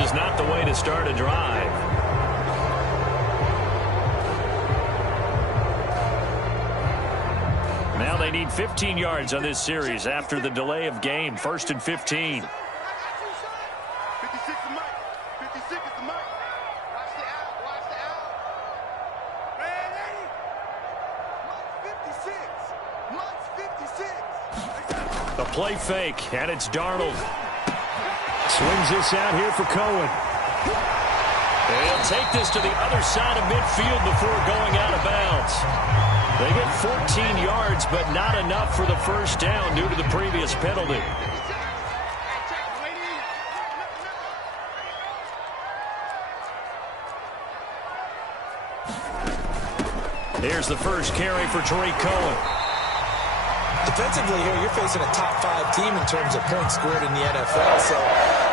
this is not the way to start a drive. Now they need 15 yards on this series after the delay of game. 1st and 15. 56 is Mike. 56 is the Mike. Watch the out. Watch the out. Ready? Mike's 56. The play fake, and it's Darnold. Swings this out here for Cohen. They'll take this to the other side of midfield before going out of bounds. They get 14 yards, but not enough for the first down due to the previous penalty. Here's the first carry for Tariq Cohen. Defensively here, you're facing a top 5 team in terms of points scored in the NFL. So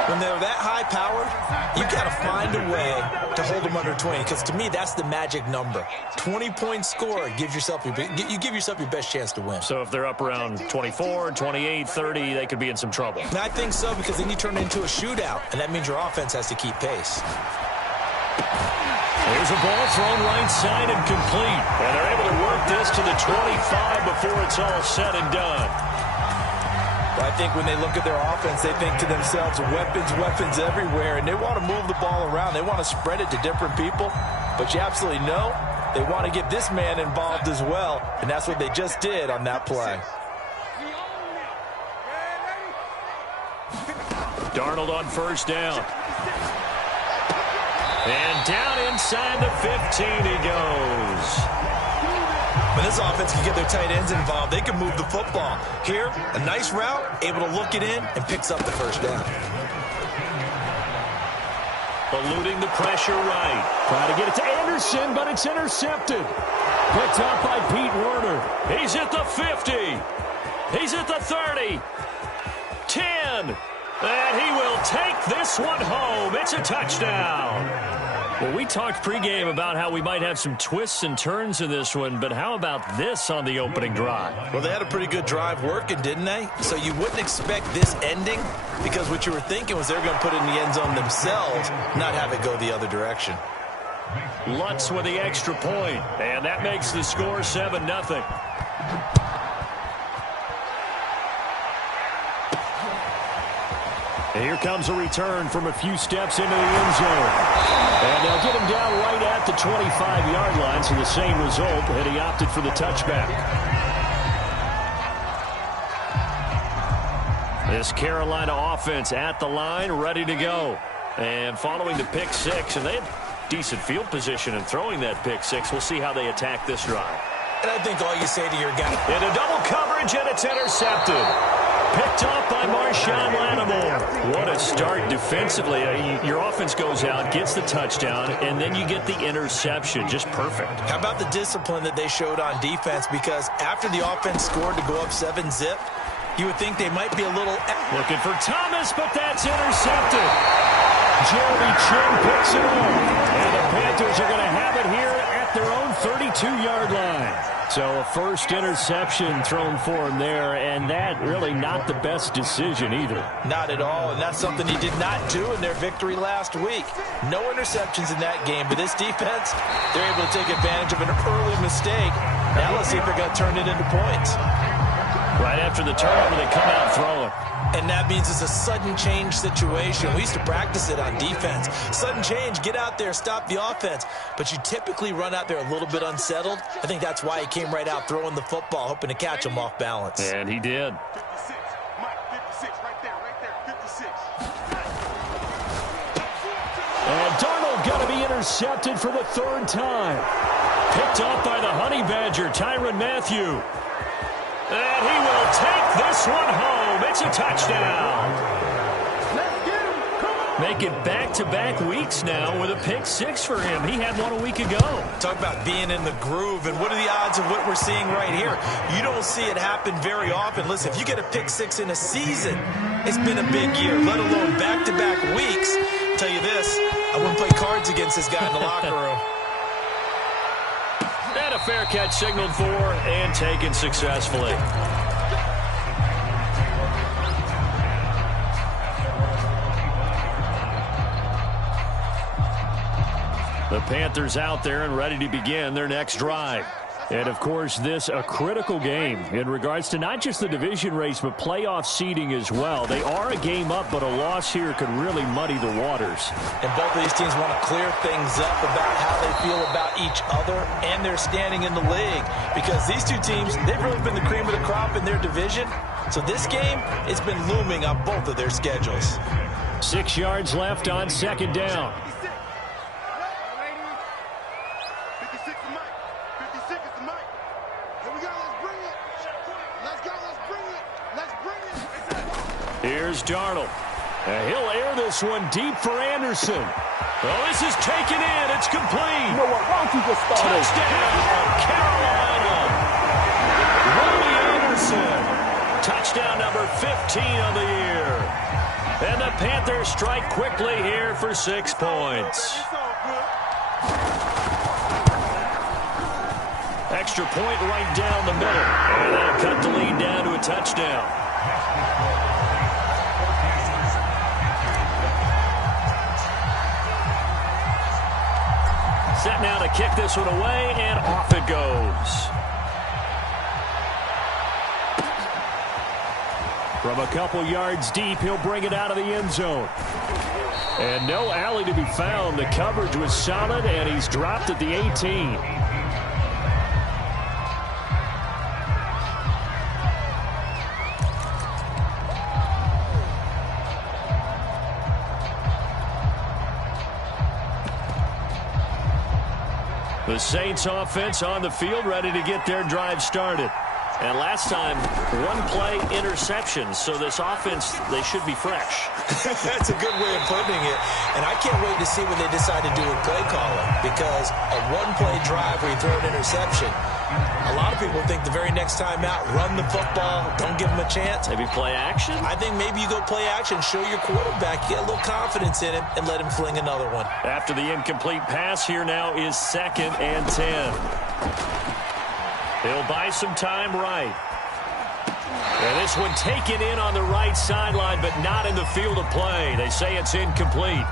when they're that high-powered, you've got to find a way to hold them under 20. Because to me, that's the magic number. 20 points scored gives yourself you give yourself your best chance to win. So if they're up around 24, 28, 30, they could be in some trouble. And I think so, because then you turn it into a shootout, and that means your offense has to keep pace. Here's a ball thrown right side and complete. And they're able to work this to the 25 before it's all said and done. Well, I think when they look at their offense, they think to themselves, weapons everywhere, and they want to move the ball around. They want to spread it to different people. But you absolutely know they want to get this man involved as well, and that's what they just did on that play. Darnold on first down. And down inside the 15 he goes. When this offense can get their tight ends involved, they can move the football. Here, a nice route, able to look it in, and picks up the first down. Eluding the pressure right. Trying to get it to Anderson, but it's intercepted. Picked up by Pete Werner. He's at the 50. He's at the 30. 10. And he will take this one home. It's a touchdown. Well, we talked pregame about how we might have some twists and turns in this one, but how about this on the opening drive? Well, they had a pretty good drive working, didn't they? So you wouldn't expect this ending, because what you were thinking was they're going to put it in the end zone themselves, not have it go the other direction. Lutz with the extra point, and that makes the score 7-0. Here comes a return from a few steps into the end zone. And they'll get him down right at the 25-yard line, so the same result, and he opted for the touchback. This Carolina offense at the line, ready to go. And following the pick six, and they had decent field position in throwing that pick six. We'll see how they attack this drive. And I think all you say to your guy, into double coverage, and it's intercepted. Picked off by Marshawn Lattimore. What a start defensively. Your offense goes out, gets the touchdown, and then you get the interception. Just perfect. How about the discipline that they showed on defense? Because after the offense scored to go up 7-zip, you would think they might be a little... Looking for Thomas, but that's intercepted. Jeremy Chin picks it up. And the Panthers are going to have it here at their own 32-yard line. So a first interception thrown for him there, and that really not the best decision either. Not at all, and that's something he did not do in their victory last week. No interceptions in that game, but this defense, they're able to take advantage of an early mistake. Now let's see if they're going to turn it into points. Right after the turnover, they come out throwing. And that means it's a sudden change situation. We used to practice it on defense. Sudden change, get out there, stop the offense. But you typically run out there a little bit unsettled. I think that's why he came right out throwing the football, hoping to catch him off balance. And he did. 56. Mike, 56, right there, 56. And Darnold got to be intercepted for the third time. Picked off by the Honey Badger, Tyrann Mathieu. And he will take this one home. It's a touchdown. Let's get him. Come on. Make it back-to-back weeks now with a pick six for him. He had one a week ago. Talk about being in the groove, and what are the odds of what we're seeing right here? You don't see it happen very often. Listen, if you get a pick six in a season, it's been a big year, let alone back-to-back weeks. I'll tell you this, I wouldn't play cards against this guy in the locker room. And a fair catch signaled for and taken successfully. The Panthers out there and ready to begin their next drive. And, of course, this a critical game in regards to not just the division race, but playoff seeding as well. They are a game up, but a loss here could really muddy the waters. And both of these teams want to clear things up about how they feel about each other and their standing in the league. Because these two teams, they've really been the cream of the crop in their division. So this game, it's been looming on both of their schedules. 6 yards left on second down. 56 is Mike. 56 is the Mike. Here we go. Let's bring it. Let's go. Let's bring it. Let's bring it. Here's Darnold. He'll air this one deep for Anderson. Well, this is taken in. It's complete. You know what? Why don't you just start it? Touchdown, Carolina. Willie Anderson. Touchdown number 15 of the year. And the Panthers strike quickly here for 6 points. Extra point right down the middle. And that'll cut the lead down to a touchdown. Set now to kick this one away, and off it goes. From a couple yards deep, he'll bring it out of the end zone. And no alley to be found. The coverage was solid, and he's dropped at the 18. The Saints offense on the field, ready to get their drive started. And last time, one-play interceptions. So this offense, they should be fresh. That's a good way of putting it. And I can't wait to see what they decide to do with play calling. Because a one-play drive where you throw an interception, a lot of people think the very next time out, run the football, don't give them a chance. Maybe play action? I think maybe you go play action, show your quarterback, get a little confidence in him, and let him fling another one. After the incomplete pass, here now is 2nd and 10. He'll buy some time right. And this one taken in on the right sideline, but not in the field of play. They say it's incomplete.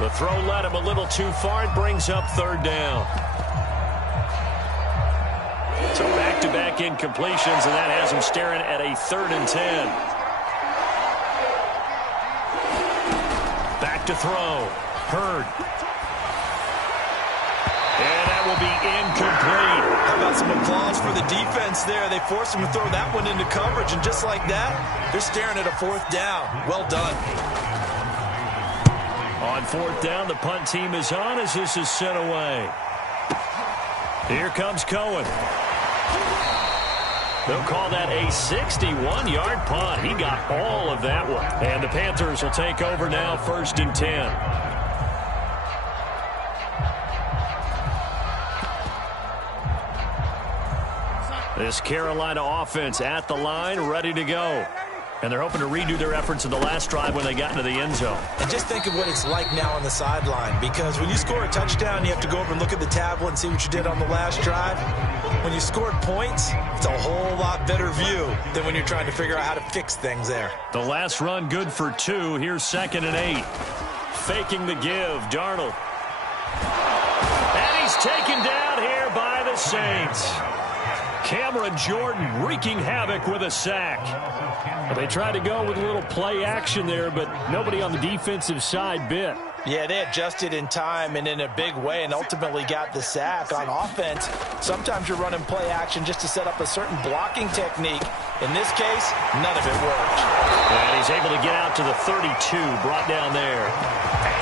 The throw led him a little too far. It brings up 3rd down. So back-to-back incompletions, and that has him staring at a 3rd and 10. Back to throw. Hurd. And that will be incomplete. How about some applause for the defense there? They forced him to throw that one into coverage, and just like that, they're staring at a 4th down. Well done. On 4th down, the punt team is on as this is sent away. Here comes Cohen. They'll call that a 61-yard punt. He got all of that one. And the Panthers will take over now, 1st and 10. This Carolina offense at the line, ready to go. And they're hoping to redo their efforts in the last drive when they got into the end zone. And just think of what it's like now on the sideline, because when you score a touchdown, you have to go over and look at the tablet and see what you did on the last drive. When you scored points, it's a whole lot better view than when you're trying to figure out how to fix things there. The last run good for 2. Here's 2nd and 8. Faking the give, Darnold. And he's taken down here by the Saints. Cameron Jordan wreaking havoc with a sack. They tried to go with a little play action there, but nobody on the defensive side bit. Yeah, they adjusted in time and in a big way and ultimately got the sack. On offense, sometimes you're running play action just to set up a certain blocking technique. In this case, none of it worked. And he's able to get out to the 32, brought down there.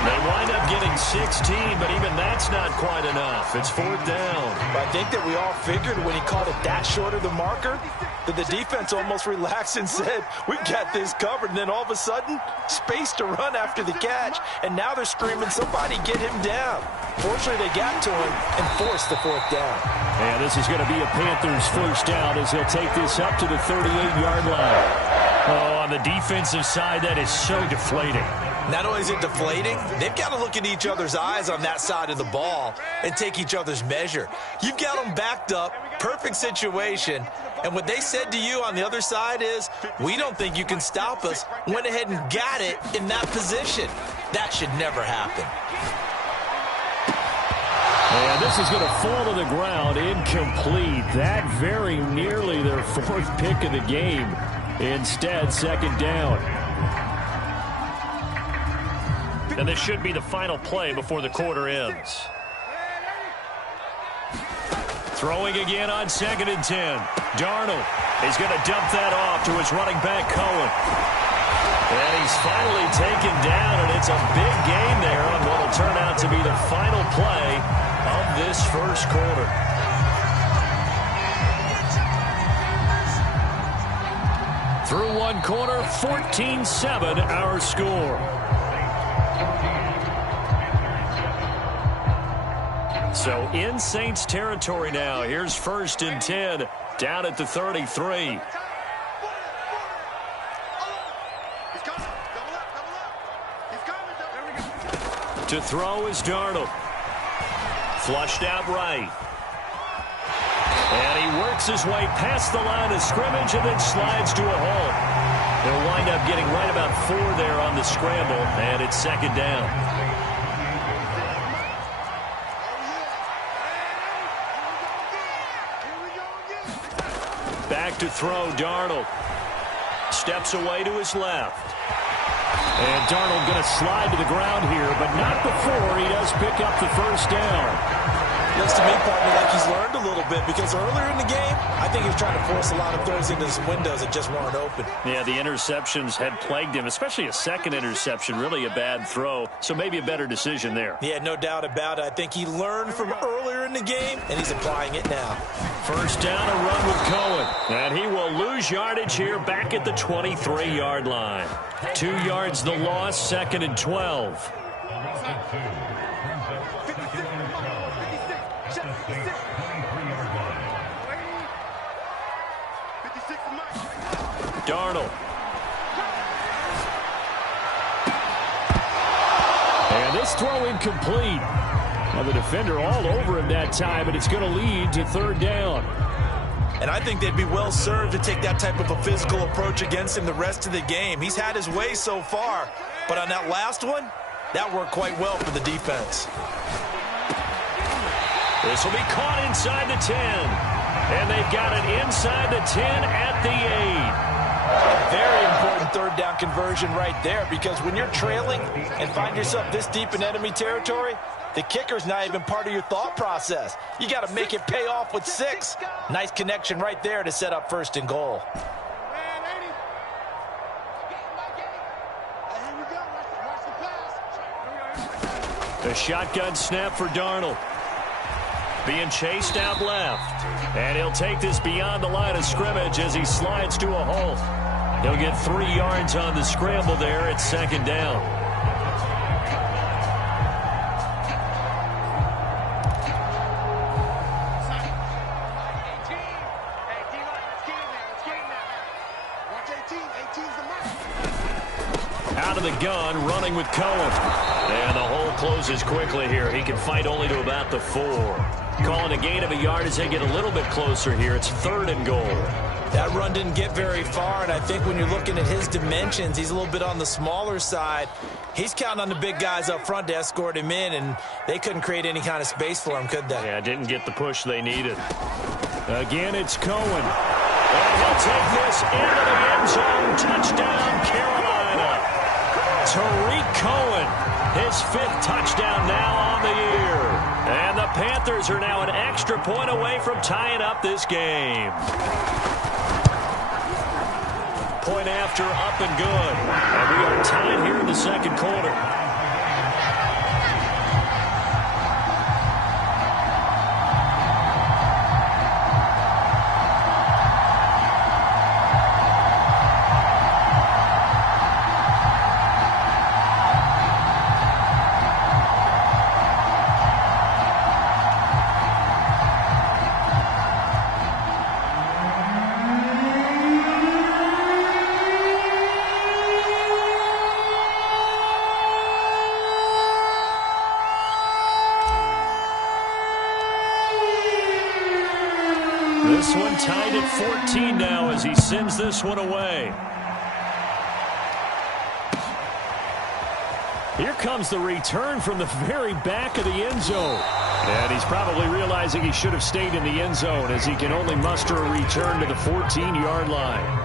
They wind up getting 16, but even that's not quite enough. It's 4th down. I think that we all figured when he called it that short of the marker that the defense almost relaxed and said, we've got this covered. And then all of a sudden, space to run after the catch. And now they're screaming, somebody get him down. Fortunately, they got to him and forced the 4th down. And this is going to be a Panthers 1st down as they'll take this up to the 38-yard line. Oh, on the defensive side, that is so deflating. Not only is it deflating, they've got to look in each other's eyes on that side of the ball and take each other's measure. You've got them backed up, perfect situation, and what they said to you on the other side is, we don't think you can stop us. Went ahead and got it in that position. That should never happen. And this is going to fall to the ground, incomplete. That very nearly their fourth pick of the game. Instead, second down. And this should be the final play before the quarter ends. Throwing again on 2nd and 10. Darnold is going to dump that off to his running back, Cohen. And he's finally taken down, and it's a big gain there on what will turn out to be the final play of this first quarter. Through one quarter, 14-7 our score. So in Saints territory now. Here's 1st and 10 down at the 33. To throw is Darnold. Flushed out right. And he works his way past the line of scrimmage and then slides to a hole. He'll wind up getting right about 4 there on the scramble, and it's second down. Back to throw, Darnold. Steps away to his left. And Darnold going to slide to the ground here, but not before he does pick up the first down. Looks to me, partner, like he's learned a little bit, because earlier in the game, I think he was trying to force a lot of throws into some windows that just weren't open. Yeah, the interceptions had plagued him, especially a second interception, really a bad throw, so maybe a better decision there. Yeah, no doubt about it. I think he learned from earlier in the game, and he's applying it now. First down, a run with Cohen. And he will lose yardage here back at the 23-yard line. 2 yards the loss, 2nd and 12. Darnold. And this throw incomplete. Now the defender all over him that time, and it's going to lead to 3rd down. And I think they'd be well served to take that type of a physical approach against him the rest of the game. He's had his way so far, but on that last one, that worked quite well for the defense. This will be caught inside the 10. And they've got it inside the 10 at the 8. A very important 3rd down conversion right there, because when you're trailing and find yourself this deep in enemy territory, the kicker's not even part of your thought process. You got to make it pay off with 6. Nice connection right there to set up 1st and goal. The shotgun snap for Darnold. Being chased out left. And he'll take this beyond the line of scrimmage as he slides to a hole. He'll get 3 yards on the scramble there at 2nd down. Out of the gun, running with Cohen. And the hole closes quickly here. He can fight only to about the 4. Calling a gain of a yard as they get a little bit closer here. It's 3rd and goal. That run didn't get very far, and I think when you're looking at his dimensions, he's a little bit on the smaller side. He's counting on the big guys up front to escort him in, and they couldn't create any kind of space for him, could they? Yeah, didn't get the push they needed. Again, it's Cohen. And he'll take this into the end zone. Touchdown, Carolina. Tariq Cohen, his 5th touchdown now on the year. And the Panthers are now an extra point away from tying up this game. Point after, up and good. And we are tied here in the 2nd quarter. This one tied at 14 now as he sends this one away. Here comes the return from the very back of the end zone. And he's probably realizing he should have stayed in the end zone as he can only muster a return to the 14-yard line.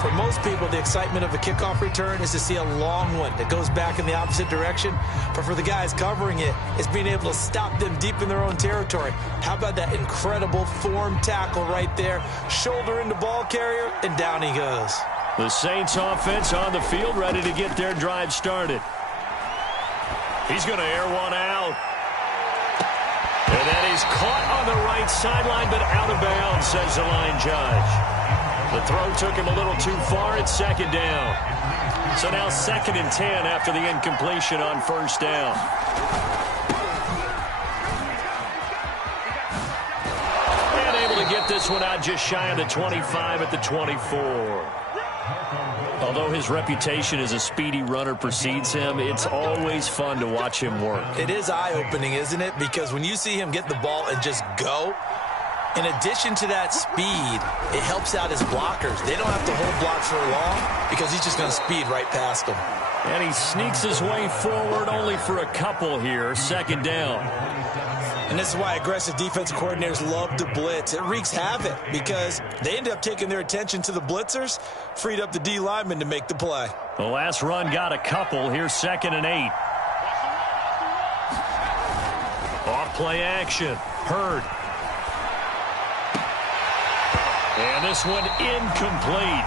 For most people, the excitement of a kickoff return is to see a long one that goes back in the opposite direction. But for the guys covering it, it's being able to stop them deep in their own territory. How about that incredible form tackle right there? Shoulder into ball carrier, and down he goes. The Saints offense on the field, ready to get their drive started. He's going to air one out. And that is caught on the right sideline, but out of bounds, says the line judge. The throw took him a little too far. It's second down. So now 2nd and 10 after the incompletion on first down. And able to get this one out just shy of the 25 at the 24. Although his reputation as a speedy runner precedes him, it's always fun to watch him work. It is eye-opening, isn't it? Because when you see him get the ball and just go, in addition to that speed, it helps out his blockers. They don't have to hold blocks for long because he's just going to speed right past them. And he sneaks his way forward only for a couple here. Second down. And this is why aggressive defensive coordinators love to blitz. It wreaks havoc because they end up taking their attention to the blitzers, freed up the D lineman to make the play. The last run got a couple. Here's 2nd and 8. Off play action. Hurd. And this one incomplete.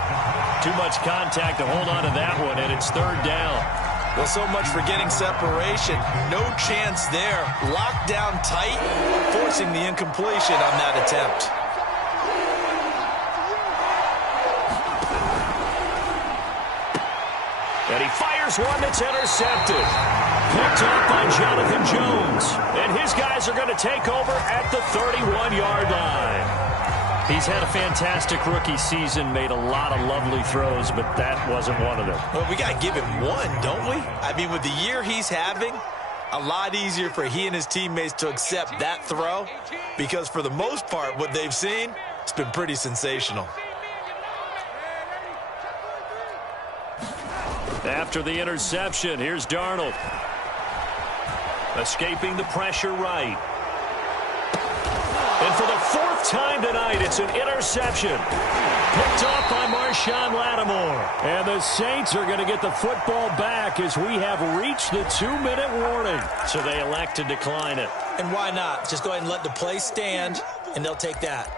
Too much contact to hold on to that one, and it's 3rd down. Well, so much for getting separation. No chance there. Locked down tight, forcing the incompletion on that attempt. And he fires one that's intercepted. Picked up by Jonathan Jones. And his guys are going to take over at the 31-yard line. He's had a fantastic rookie season, made a lot of lovely throws, but that wasn't one of them. Well, we got to give him one, don't we? I mean, with the year he's having, a lot easier for he and his teammates to accept that throw because for the most part, what they've seen, it's been pretty sensational. After the interception, here's Darnold. Escaping the pressure right. And for the 4th time tonight, it's an interception. Picked off by Marshawn Lattimore. And the Saints are going to get the football back as we have reached the 2-minute warning. So they elect to decline it. And why not? Just go ahead and let the play stand, and they'll take that.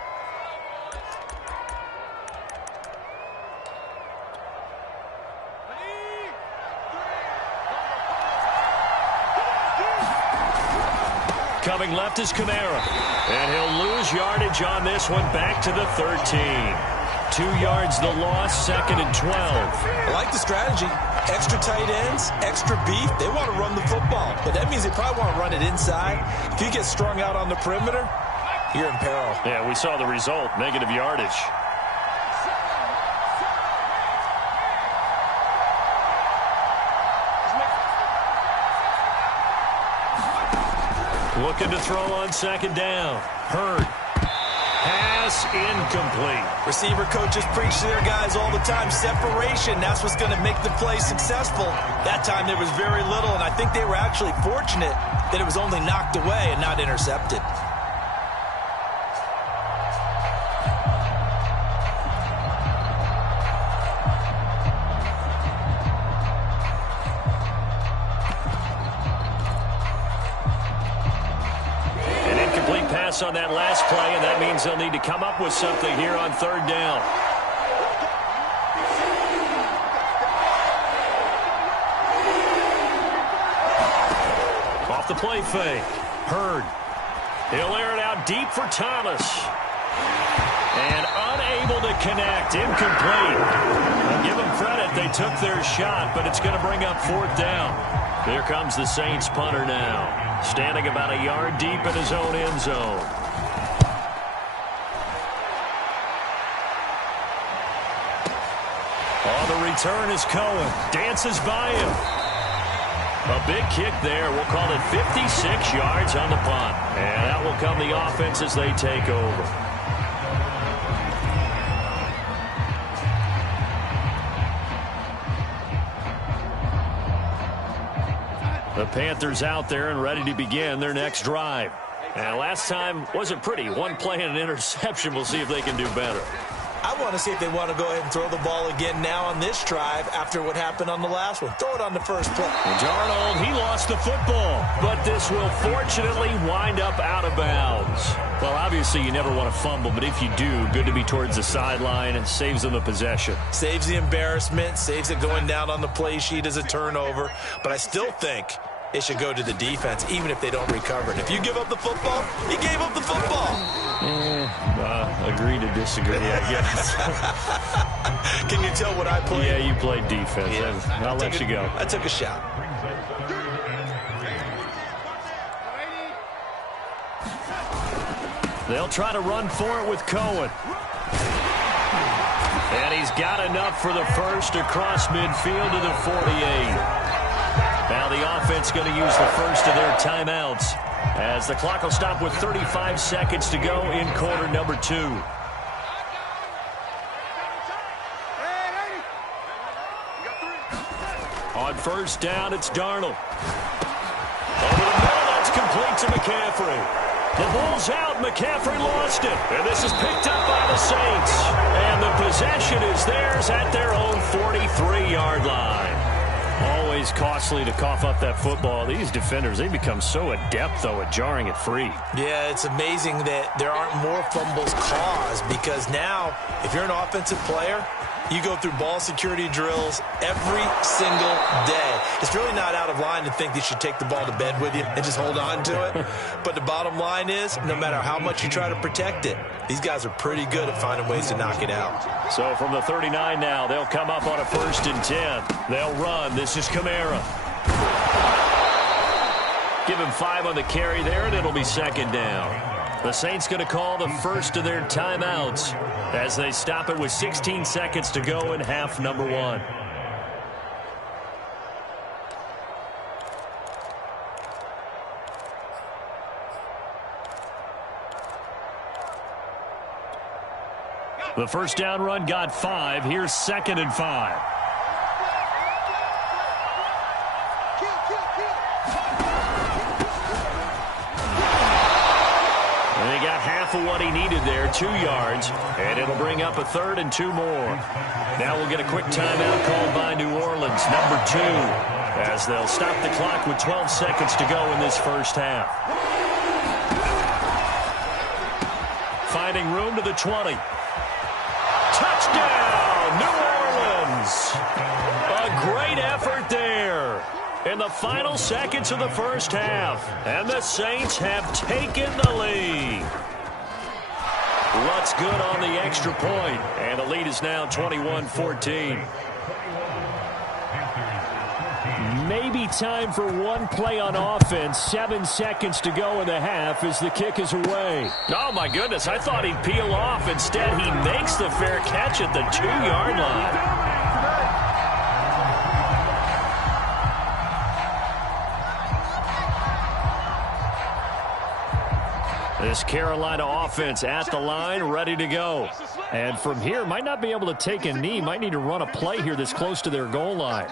Coming left is Kamara. And he'll lose yardage on this one back to the 13. 2 yards the loss, 2nd and 12. I like the strategy. Extra tight ends, extra beef. They want to run the football. But that means they probably want to run it inside. If you get strung out on the perimeter, you're in peril. Yeah, we saw the result, negative yardage. Looking to throw on 2nd down. Hurd. Pass incomplete. Receiver coaches preach to their guys all the time. Separation, that's what's going to make the play successful. That time there was very little, and I think they were actually fortunate that it was only knocked away and not intercepted. On that last play, and that means they'll need to come up with something here on 3rd down. Off the play fake. Hurd. He'll air it out deep for Thomas. And unable to connect. Incomplete. I'll give them credit. They took their shot, but it's going to bring up 4th down. Here comes the Saints punter now. Standing about a yard deep in his own end zone. On the return is Cohen. Dances by him. A big kick there. We'll call it 56 yards on the punt. And that will come the offense as they take over. The Panthers out there and ready to begin their next drive. And last time wasn't pretty. One play and an interception. We'll see if they can do better. I want to see if they want to go ahead and throw the ball again now on this drive after what happened on the last one. Throw it on the first play. Darnold, he lost the football, but this will fortunately wind up out of bounds. Well, obviously you never want to fumble, but if you do, good to be towards the sideline and saves them the possession. Saves the embarrassment, saves it going down on the play sheet as a turnover, but I still think it should go to the defense, even if they don't recover it. If you give up the football, you gave up the football. Agree to disagree, I guess. Can you tell what I played? Yeah, you played defense. Yeah. I'll let you go. I took a shot. They'll try to run for it with Cohen. And he's got enough for the first across midfield to the 48. Now the offense going to use the first of their timeouts as the clock will stop with 35 seconds to go in quarter number 2. On first down, it's Darnold. Over the middle, that's complete to McCaffrey. The ball's out. McCaffrey lost it. And this is picked up by the Saints. And the possession is theirs at their own 43-yard line. Always costly to cough up that football. These defenders, they become so adept, though, at jarring it free. Yeah, it's amazing that there aren't more fumbles caused because now, if you're an offensive player, you go through ball security drills every single day. It's really not out of line to think that you should take the ball to bed with you and just hold on to it. But the bottom line is, no matter how much you try to protect it, these guys are pretty good at finding ways to knock it out. So from the 39 now, they'll come up on a 1st and 10. They'll run. This is Kamara. Give him 5 on the carry there, and it'll be 2nd down. The Saints going to call the first of their timeouts as they stop it with 16 seconds to go in half number 1. The first down run got 5. Here's 2nd and 5. And he got half of what he needed there, 2 yards, and it'll bring up a 3rd and 2 more. Now we'll get a quick timeout called by New Orleans, number 2, as they'll stop the clock with 12 seconds to go in this first half. Finding room to the 20. Touchdown, New Orleans. A great effort there in the final seconds of the first half. And the Saints have taken the lead. Lutz good on the extra point, and the lead is now 21-14. Maybe time for one play on offense. 7 seconds to go in the half as the kick is away. Oh, my goodness. I thought he'd peel off. Instead, he makes the fair catch at the 2-yard line. This Carolina offense at the line, ready to go. And from here, might not be able to take a knee. Might need to run a play here this close to their goal line.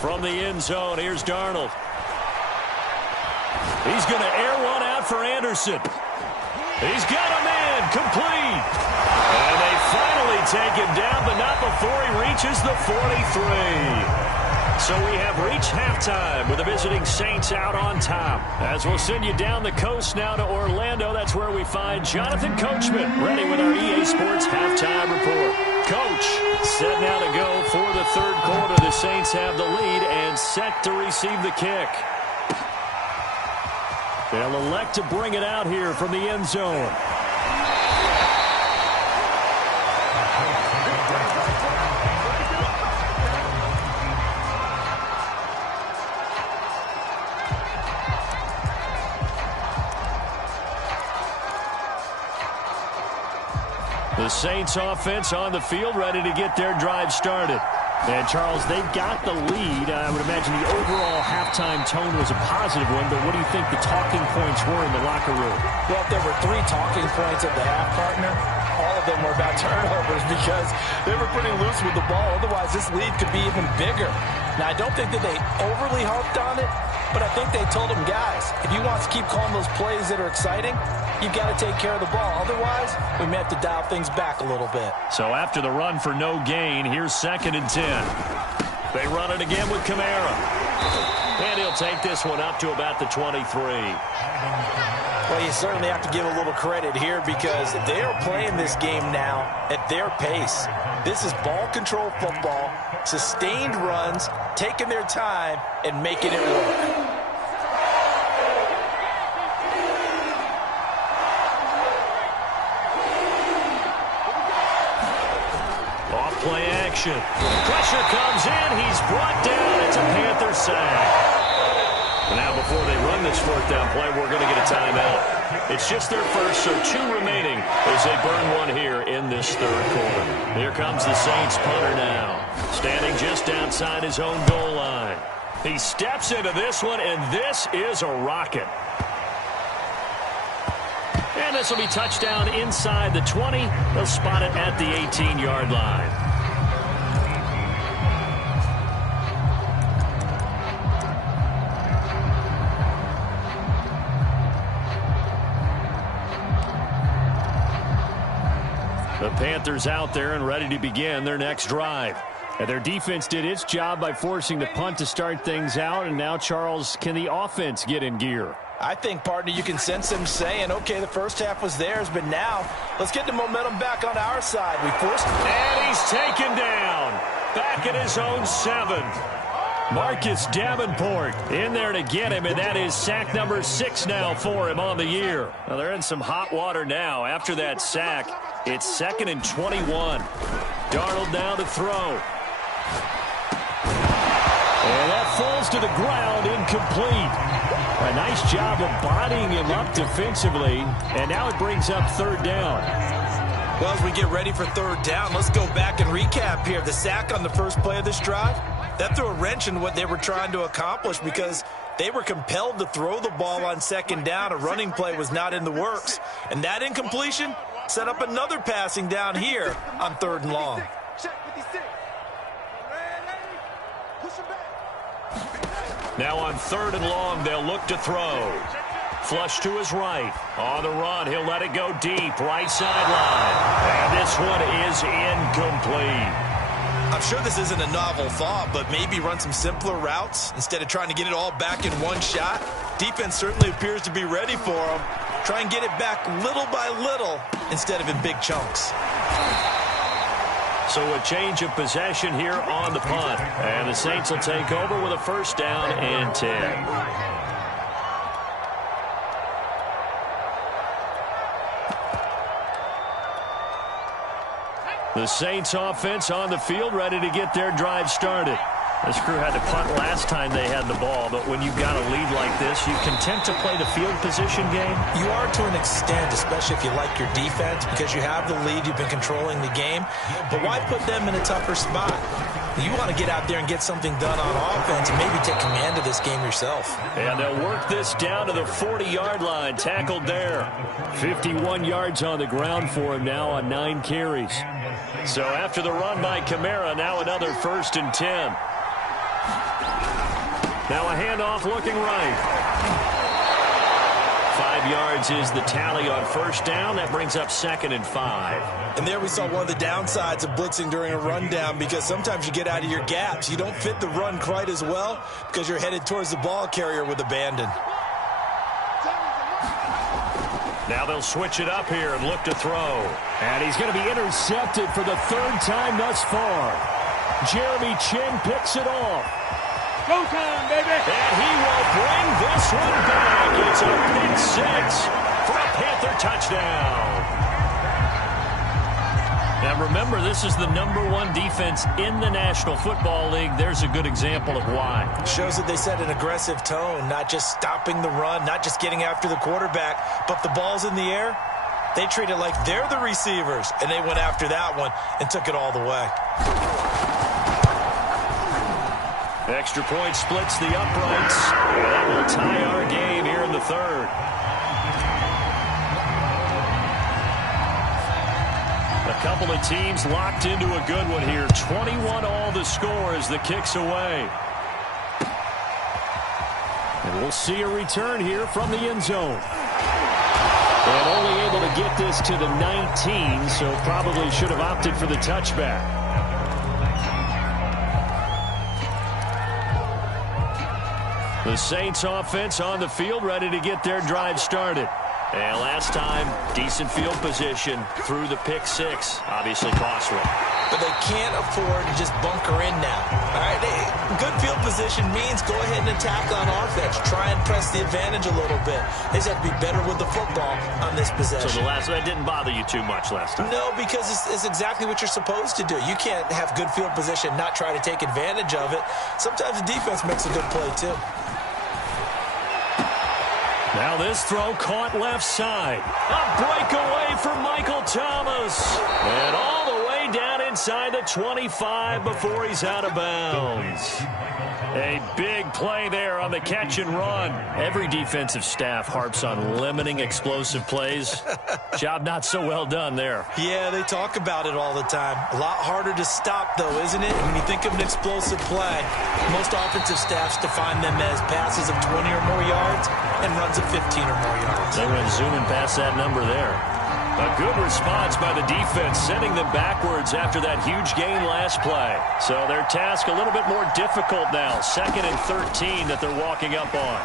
From the end zone, here's Darnold. He's going to air one out for Anderson. He's got him in, complete. And they finally take him down, but not before he reaches the 43. So we have reached halftime with the visiting Saints out on top. As we'll send you down the coast now to Orlando, that's where we find Jonathan Coachman ready with our EA Sports halftime report. Coach, set now to go for the 3rd quarter. The Saints have the lead and set to receive the kick. They'll elect to bring it out here from the end zone. The Saints offense on the field, ready to get their drive started. And, Charles, they've got the lead. I would imagine the overall halftime tone was a positive one, but what do you think the talking points were in the locker room? Well, if there were 3 talking points at the half, partner, all of them were about turnovers because they were pretty loose with the ball. Otherwise, this lead could be even bigger. Now, I don't think that they overly harped on it, but I think they told them, guys, if you want to keep calling those plays that are exciting, you've got to take care of the ball. Otherwise, we may have to dial things back a little bit. So after the run for no gain, here's 2nd and 10. They run it again with Kamara. And he'll take this one up to about the 23. Well, you certainly have to give a little credit here because they are playing this game now at their pace. This is ball control football, sustained runs, taking their time, and making it work. Play action. Pressure comes in. He's brought down. It's a Panther sack. Now, before they run this 4th down play, we're going to get a timeout. It's just their first, so 2 remaining as they burn one here in this 3rd quarter. Here comes the Saints punter now, standing just outside his own goal line. He steps into this one, and this is a rocket. And this will be touchdown inside the 20. They'll spot it at the 18-yard line. The Panthers out there and ready to begin their next drive. And their defense did its job by forcing the punt to start things out. And now, Charles, can the offense get in gear? I think, partner, you can sense them saying, okay, the first half was theirs, but now let's get the momentum back on our side. We forced it. And he's taken down. Back at his own 7. Marcus Davenport in there to get him, and that is sack number 6 now for him on the year. Well, they're in some hot water now. After that sack, it's 2nd and 21. Darnold now to throw. And that falls to the ground, incomplete. A nice job of bodying him up defensively, and now it brings up 3rd down. Well, as we get ready for 3rd down, let's go back and recap here. The sack on the first play of this drive, that threw a wrench in what they were trying to accomplish because they were compelled to throw the ball on 2nd down. A running play was not in the works. And that incompletion set up another passing down here on 3rd and long. Now on 3rd and long, they'll look to throw. Flush to his right. On the run, he'll let it go deep. Right sideline. And this one is incomplete. I'm sure this isn't a novel thought, but maybe run some simpler routes instead of trying to get it all back in one shot. Defense certainly appears to be ready for them. Try and get it back little by little instead of in big chunks. So a change of possession here on the punt. And the Saints will take over with a 1st down and 10. The Saints offense on the field, ready to get their drive started. This crew had to punt last time they had the ball, but when you've got a lead like this, you content to play the field position game? You are to an extent, especially if you like your defense, because you have the lead, you've been controlling the game. But why put them in a tougher spot? You want to get out there and get something done on offense and maybe take command of this game yourself. And they'll work this down to the 40-yard line, tackled there. 51 yards on the ground for him now on 9 carries. So after the run by Kamara, now another 1st and 10. Now a handoff looking right. 5 yards is the tally on 1st down. That brings up 2nd and 5. And there we saw one of the downsides of blitzing during a rundown because sometimes you get out of your gaps. You don't fit the run quite as well because you're headed towards the ball carrier with abandon. Now they'll switch it up here and look to throw. And he's going to be intercepted for the 3rd time thus far. Jeremy Chin picks it off. Go time, baby! And he will bring this one back. It's a pick 6 for a Panther touchdown. Now remember, this is the #1 defense in the National Football League. There's a good example of why. Shows that they set an aggressive tone, not just stopping the run, not just getting after the quarterback, but the ball's in the air. They treat it like they're the receivers, and they went after that one and took it all the way. Extra point splits the uprights. That will tie our game here in the 3rd. couple of teams locked into a good one here. 21 all the score as the kick's away. And we'll see a return here from the end zone. And only able to get this to the 19, so probably should have opted for the touchback. The Saints offense on the field, ready to get their drive started. And last time, decent field position through the pick six. Obviously costly. But they can't afford to just bunker in now. All right, good field position means go ahead and attack on offense. Try and press the advantage a little bit. They just have to be better with the football on this possession. So that didn't bother you too much last time? No, because it's exactly what you're supposed to do. You can't have good field position, not try to take advantage of it. Sometimes the defense makes a good play, too. Now this throw caught left side. A breakaway for Michael Thomas. And all the way down inside the 25 before he's out of bounds. A big play there on the catch and run. Every defensive staff harps on limiting explosive plays. Job not so well done there. Yeah, they talk about it all the time. A lot harder to stop, though, isn't it? When you think of an explosive play, most offensive staffs define them as passes of 20 or more yards and runs of 15 or more yards. They went zooming past that number there. A good response by the defense, sending them backwards after that huge gain last play. So their task a little bit more difficult now. 2nd and 13 that they're walking up on.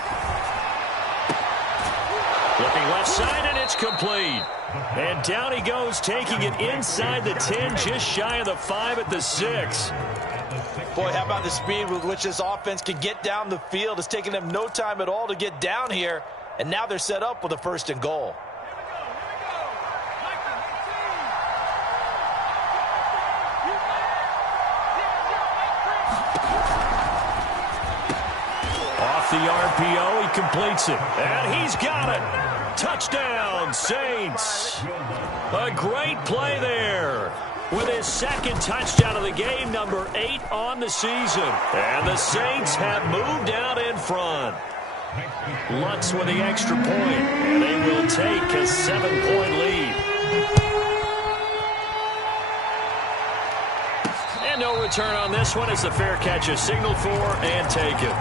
Looking left side, and it's complete. And down he goes, taking it inside the 10, just shy of the 5 at the 6. Boy, how about the speed with which this offense can get down the field? It's taking them no time at all to get down here. And now they're set up with a 1st and goal. Off the RPO, he completes it. And he's got it. Touchdown, Saints. A great play there. With his 2nd touchdown of the game, number 8 on the season. And the Saints have moved out in front. Lutz with the extra point, and they will take a 7-point lead. And no return on this one as the fair catch is signaled for and taken.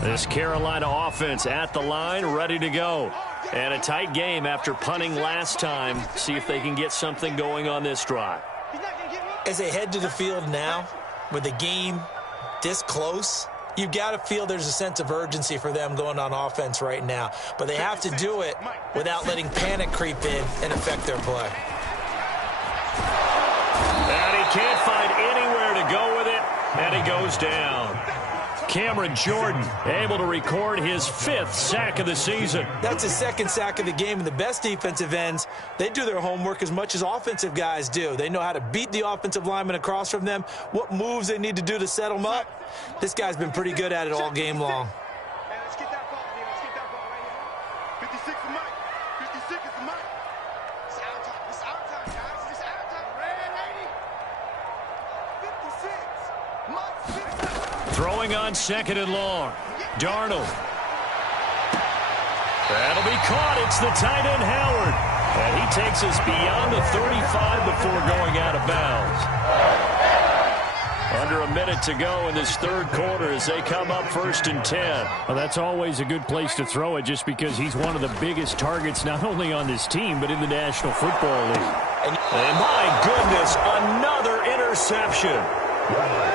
This Carolina offense at the line, ready to go. And a tight game after punting last time. See if they can get something going on this drive. As they head to the field now, with the game this close, you've got to feel there's a sense of urgency for them going on offense right now. But they have to do it without letting panic creep in and affect their play. And he can't find anywhere to go with it, and he goes down. Cameron Jordan able to record his 5th sack of the season. That's his 2nd sack of the game, and the best defensive ends, they do their homework as much as offensive guys do. They know how to beat the offensive lineman across from them, what moves they need to do to set them up. This guy's been pretty good at it all game long. Hey, let's get that ball, Let's get that ball right here. 56 is Mike. 56 is the Mike. It's our time. It's our time, guys. It's our time. Red 80. 56. Mike 56. Throwing on 2nd and long. Darnold. That'll be caught. It's the tight end, Howard. And he takes us beyond the 35 before going out of bounds. Under a minute to go in this 3rd quarter as they come up 1st and 10. Well, that's always a good place to throw it just because he's one of the biggest targets not only on this team but in the National Football League. And my goodness, another interception.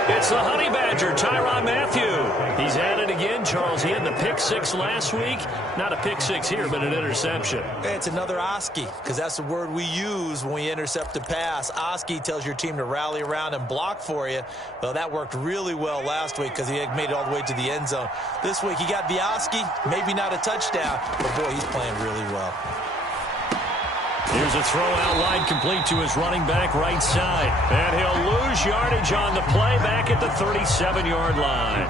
It's the Honey Badger, Tyrann Mathieu. He's at it again, Charles. He had the pick 6 last week. Not a pick 6 here, but an interception. It's another Oski, because that's the word we use when we intercept a pass. Oski tells your team to rally around and block for you. Well, that worked really well last week because he had made it all the way to the end zone. This week, he got the Oski, maybe not a touchdown, but boy, he's playing really well. Here's a throw out line complete to his running back right side. And he'll lose yardage on the play back at the 37-yard line.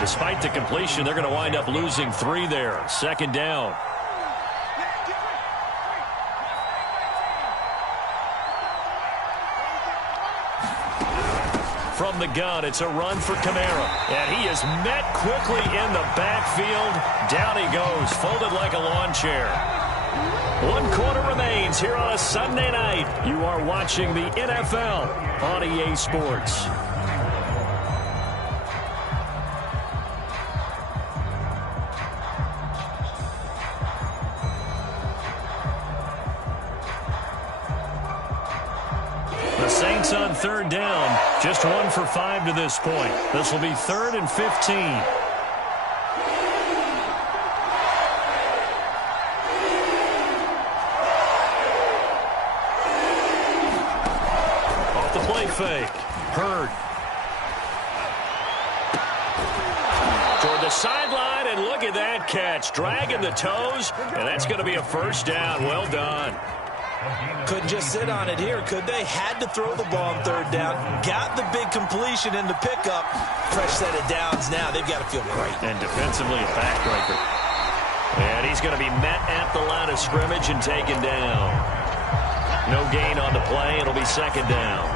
Despite the completion, they're going to wind up losing 3 there. Second down. From the gun, it's a run for Kamara. And he is met quickly in the backfield. Down he goes, folded like a lawn chair. 1 quarter remains here on a Sunday night. You are watching the NFL on EA Sports. The Saints on third down, just 1 for 5 to this point. This will be 3rd and 15. Off the play fake. Hurd. Toward the sideline, and look at that catch. Dragging the toes, and that's going to be a first down. Well done. Couldn't just sit on it here, could they? Had to throw the ball on third down. Got the big completion in the pickup. Fresh set of downs now. They've got to feel great. And defensively a backbreaker. And he's going to be met at the line of scrimmage and taken down. No gain on the play. It'll be second down.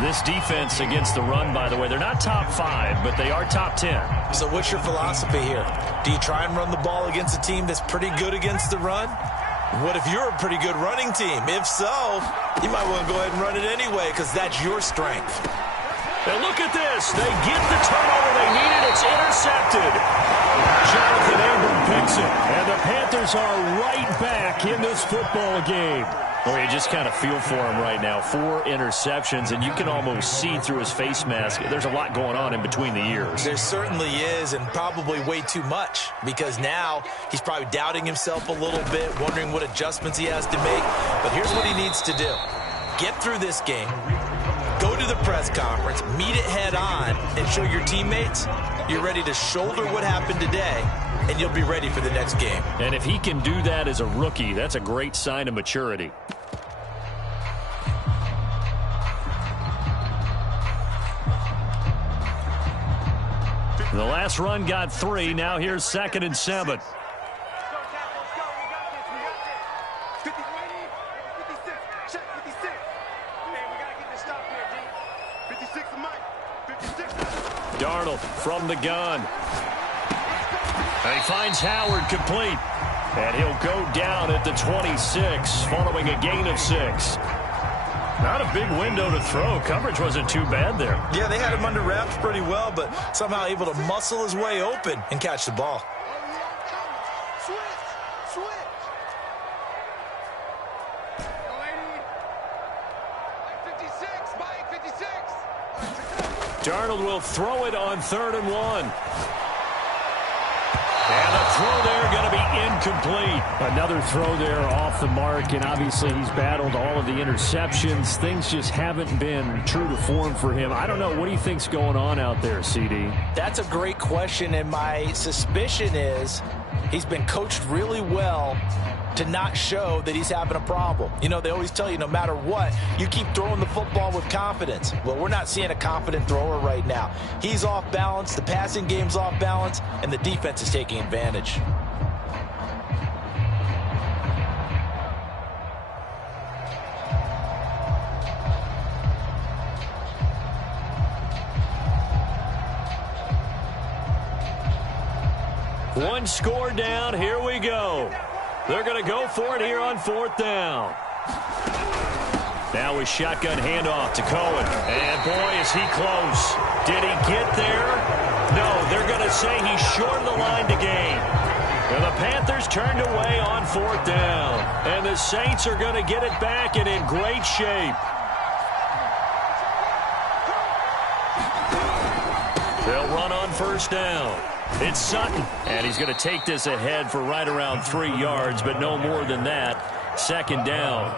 This defense against the run, by the way, they're not top 5, but they are top 10. So what's your philosophy here? Do you try and run the ball against a team that's pretty good against the run? What if you're a pretty good running team? If so, you might want to go ahead and run it anyway because that's your strength. And look at this. They get the turnover they needed. It's intercepted. Jonathan Abram picks it. And the Panthers are right back in this football game. Well, you just kind of feel for him right now. 4 interceptions, and you can almost see through his face mask. There's a lot going on in between the ears. There certainly is, and probably way too much, because now he's probably doubting himself a little bit, wondering what adjustments he has to make. But here's what he needs to do. Get through this game, go to the press conference, meet it head on, and show your teammates you're ready to shoulder what happened today, and you'll be ready for the next game. And if he can do that as a rookie, that's a great sign of maturity. The last run got 3. Now here's 2nd and 7. Darnold from the gun. And he finds Howard complete. And he'll go down at the 26 following a gain of 6. Not a big window to throw. Coverage wasn't too bad there. Yeah, they had him under wraps pretty well, but somehow able to muscle his way open and catch the ball. Darnold will throw it on 3rd and 1. And the throw there going to be incomplete. Another throw there off the mark, and obviously he's battled all of the interceptions. Things just haven't been true to form for him. I don't know. What do you think's going on out there, CD? That's a great question, and my suspicion is he's been coached really well to not show that he's having a problem. You know, they always tell you no matter what, you keep throwing the football with confidence. Well, we're not seeing a confident thrower right now. He's off balance, the passing game's off balance, and the defense is taking advantage. One score down. Here we go. They're going to go for it here on 4th down. Now a shotgun handoff to Cohen. And boy, is he close. Did he get there? No, they're going to say he's short of the line to gain. And the Panthers turned away on 4th down. And the Saints are going to get it back and in great shape. They'll run on 1st down. It's Sutton, and he's going to take this ahead for right around 3 yards, but no more than that. 2nd down.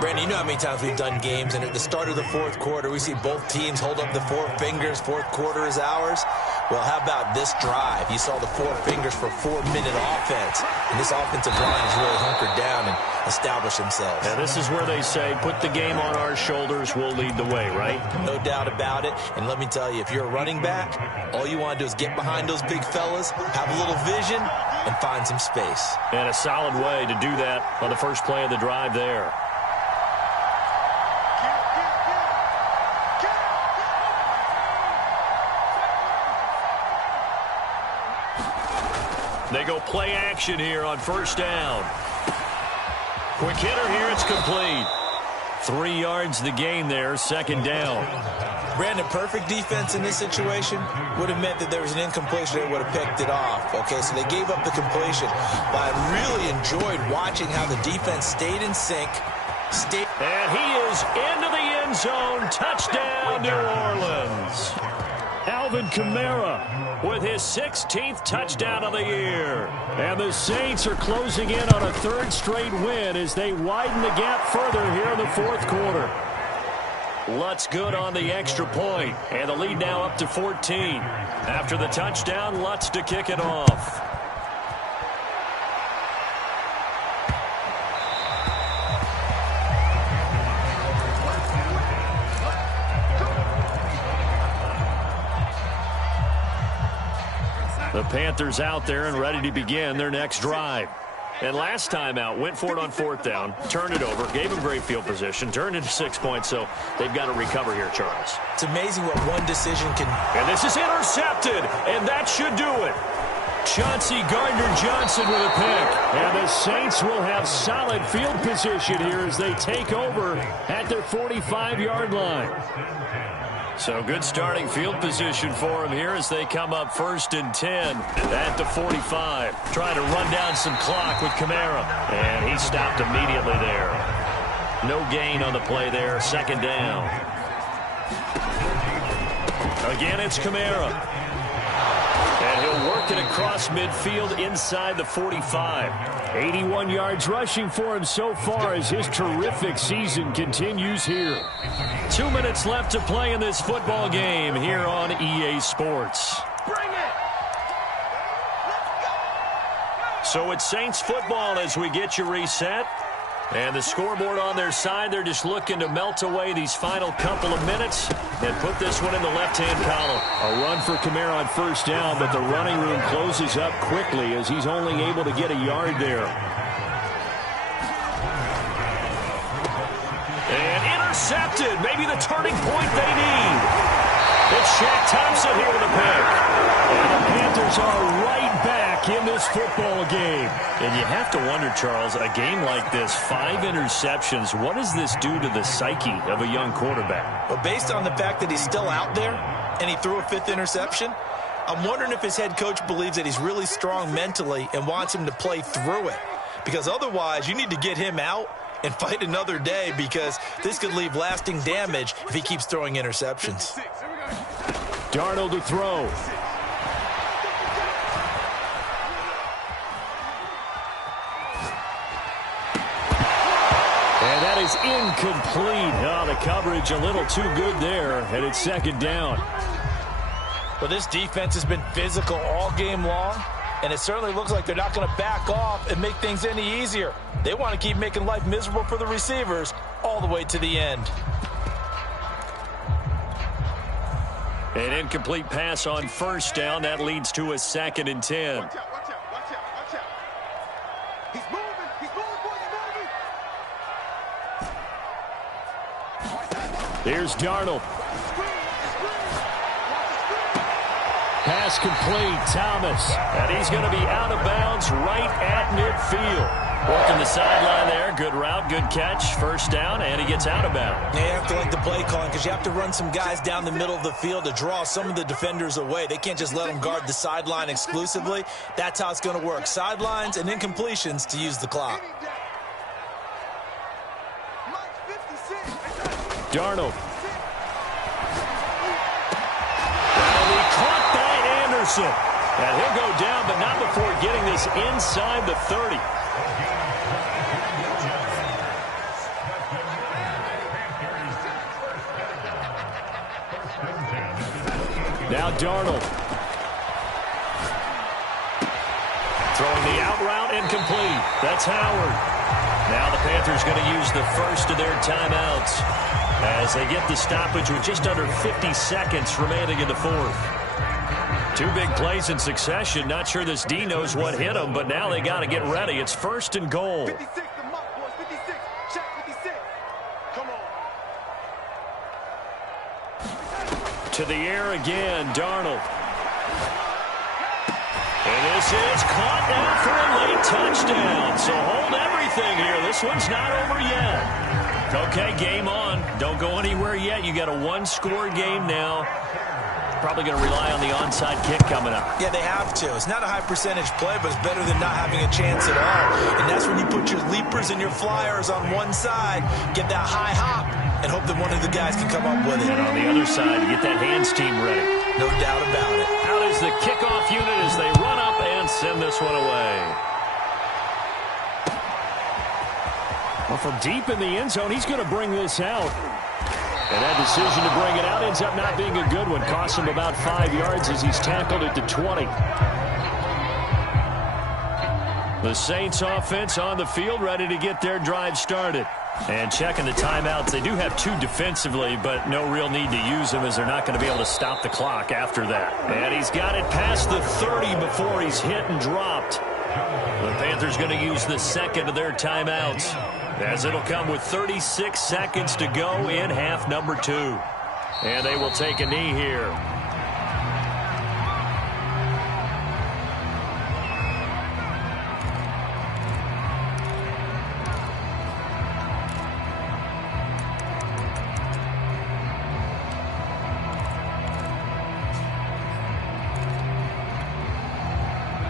Brandon, you know how many times we've done games, and at the start of the 4th quarter, we see both teams hold up the 4 fingers, 4th quarter is ours. Well, how about this drive? You saw the 4 fingers for 4-minute offense. And this offensive line has really hunkered down and established themselves. And this is where they say, put the game on our shoulders, we'll lead the way, right? No doubt about it. And let me tell you, if you're a running back, all you want to do is get behind those big fellas, have a little vision, and find some space. And a solid way to do that on the first play of the drive there. They go play action here on first down. Quick hitter here, it's complete. 3 yards the gain there, second down. Brandon, perfect defense in this situation would have meant that there was an incompletion. They would have picked it off. Okay, so they gave up the completion. But I really enjoyed watching how the defense stayed in sync. And he is into the end zone. Touchdown, New Orleans. Alvin Kamara with his 16th touchdown of the year. And the Saints are closing in on a 3rd straight win as they widen the gap further here in the 4th quarter. Lutz good on the extra point, and the lead now up to 14. After the touchdown, Lutz to kick it off. The Panthers out there and ready to begin their next drive. And last time out, went for it on 4th down, turned it over, gave them great field position, turned into 6 points, so they've got to recover here, Charles. It's amazing what one decision can... And this is intercepted, and that should do it. Chauncey Gardner-Johnson with a pick. And the Saints will have solid field position here as they take over at their 45-yard line. So good starting field position for them here as they come up 1st and 10 at the 45. Trying to run down some clock with Kamara. And he stopped immediately there. No gain on the play there. 2nd down. Again, it's Kamara. And he'll work it across midfield inside the 45. 81 yards rushing for him so far as his terrific season continues here. 2 minutes left to play in this football game here on EA Sports. Bring it! So it's Saints football as we get you reset. And the scoreboard on their side, they're just looking to melt away these final couple of minutes and put this one in the left-hand column. A run for Kamara on 1st down, but the running room closes up quickly as he's only able to get a yard there. And intercepted. Maybe the turning point they need. It's Shaq Thompson here with a pick. And the Panthers are right back in this football game. And you have to wonder, Charles, a game like this, 5 interceptions, what does this do to the psyche of a young quarterback? Well, based on the fact that he's still out there and he threw a 5th interception, I'm wondering if his head coach believes that he's really strong mentally and wants him to play through it. Because otherwise, you need to get him out and fight another day because this could leave lasting damage if he keeps throwing interceptions. Darnold to throw. And that is incomplete. Oh, the coverage a little too good there, and it's 2nd down. Well, this defense has been physical all game long, and it certainly looks like they're not going to back off and make things any easier. They want to keep making life miserable for the receivers all the way to the end. An incomplete pass on 1st down. That leads to a 2nd and 10. Watch out, watch out, watch out, watch out. He's moving, boy, he's moving. Here's Darnold. Pass complete, Thomas. And he's going to be out of bounds right at midfield. Working the sideline there. Good route, good catch. 1st down, and he gets out of bounds. You have to like the play calling because you have to run some guys down the middle of the field to draw some of the defenders away. They can't just let them guard the sideline exclusively. That's how it's going to work. Sidelines and incompletions to use the clock. Darnold. And he caught that, Anderson. And he'll go down, but not before getting this inside the 30. Now Darnold. That's Howard. Now the Panthers going to use the first of their timeouts as they get the stoppage with just under 50 seconds remaining in the fourth. Two big plays in succession. Not sure this D knows what hit him, but now they got to get ready. It's first and goal. 56, the mark, boys. 56. Check 56. Come on. To the air again, Darnold. And this is caught now for a late touchdown. So hold everything here. This one's not over yet. Okay, game on. Don't go anywhere yet. You got a one-score game now. Probably going to rely on the onside kick coming up. Yeah, they have to. It's not a high percentage play, but it's better than not having a chance at all. And that's when you put your leapers and your flyers on one side, get that high hop, and hope that one of the guys can come up with it. And on the other side, you get that hands team ready. No doubt about it. Out is the kickoff unit as they run up and send this one away. Well, from deep in the end zone, he's going to bring this out. And that decision to bring it out ends up not being a good one. Costs him about 5 yards as he's tackled at the 20. The Saints offense on the field, ready to get their drive started. And checking the timeouts, they do have two defensively, but no real need to use them as they're not going to be able to stop the clock after that. And he's got it past the 30 before he's hit and dropped. The Panthers going to use the second of their timeouts, as it'll come with 36 seconds to go in half number 2. And they will take a knee here.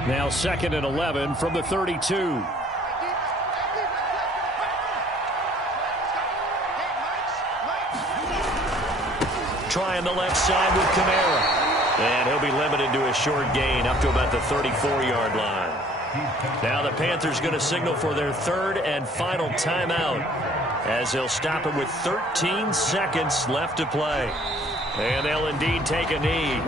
Now 2nd and 11 from the 32. Trying the left side with Kamara. And he'll be limited to a short gain up to about the 34-yard line. Now the Panthers going to signal for their third and final timeout as they'll stop it with 13 seconds left to play. And they'll indeed take a knee.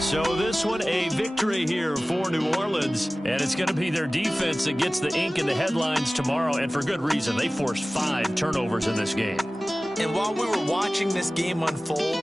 So this one, a victory here for New Orleans, and it's going to be their defense that gets the ink in the headlines tomorrow, and for good reason. They forced 5 turnovers in this game. And while we were watching this game unfold,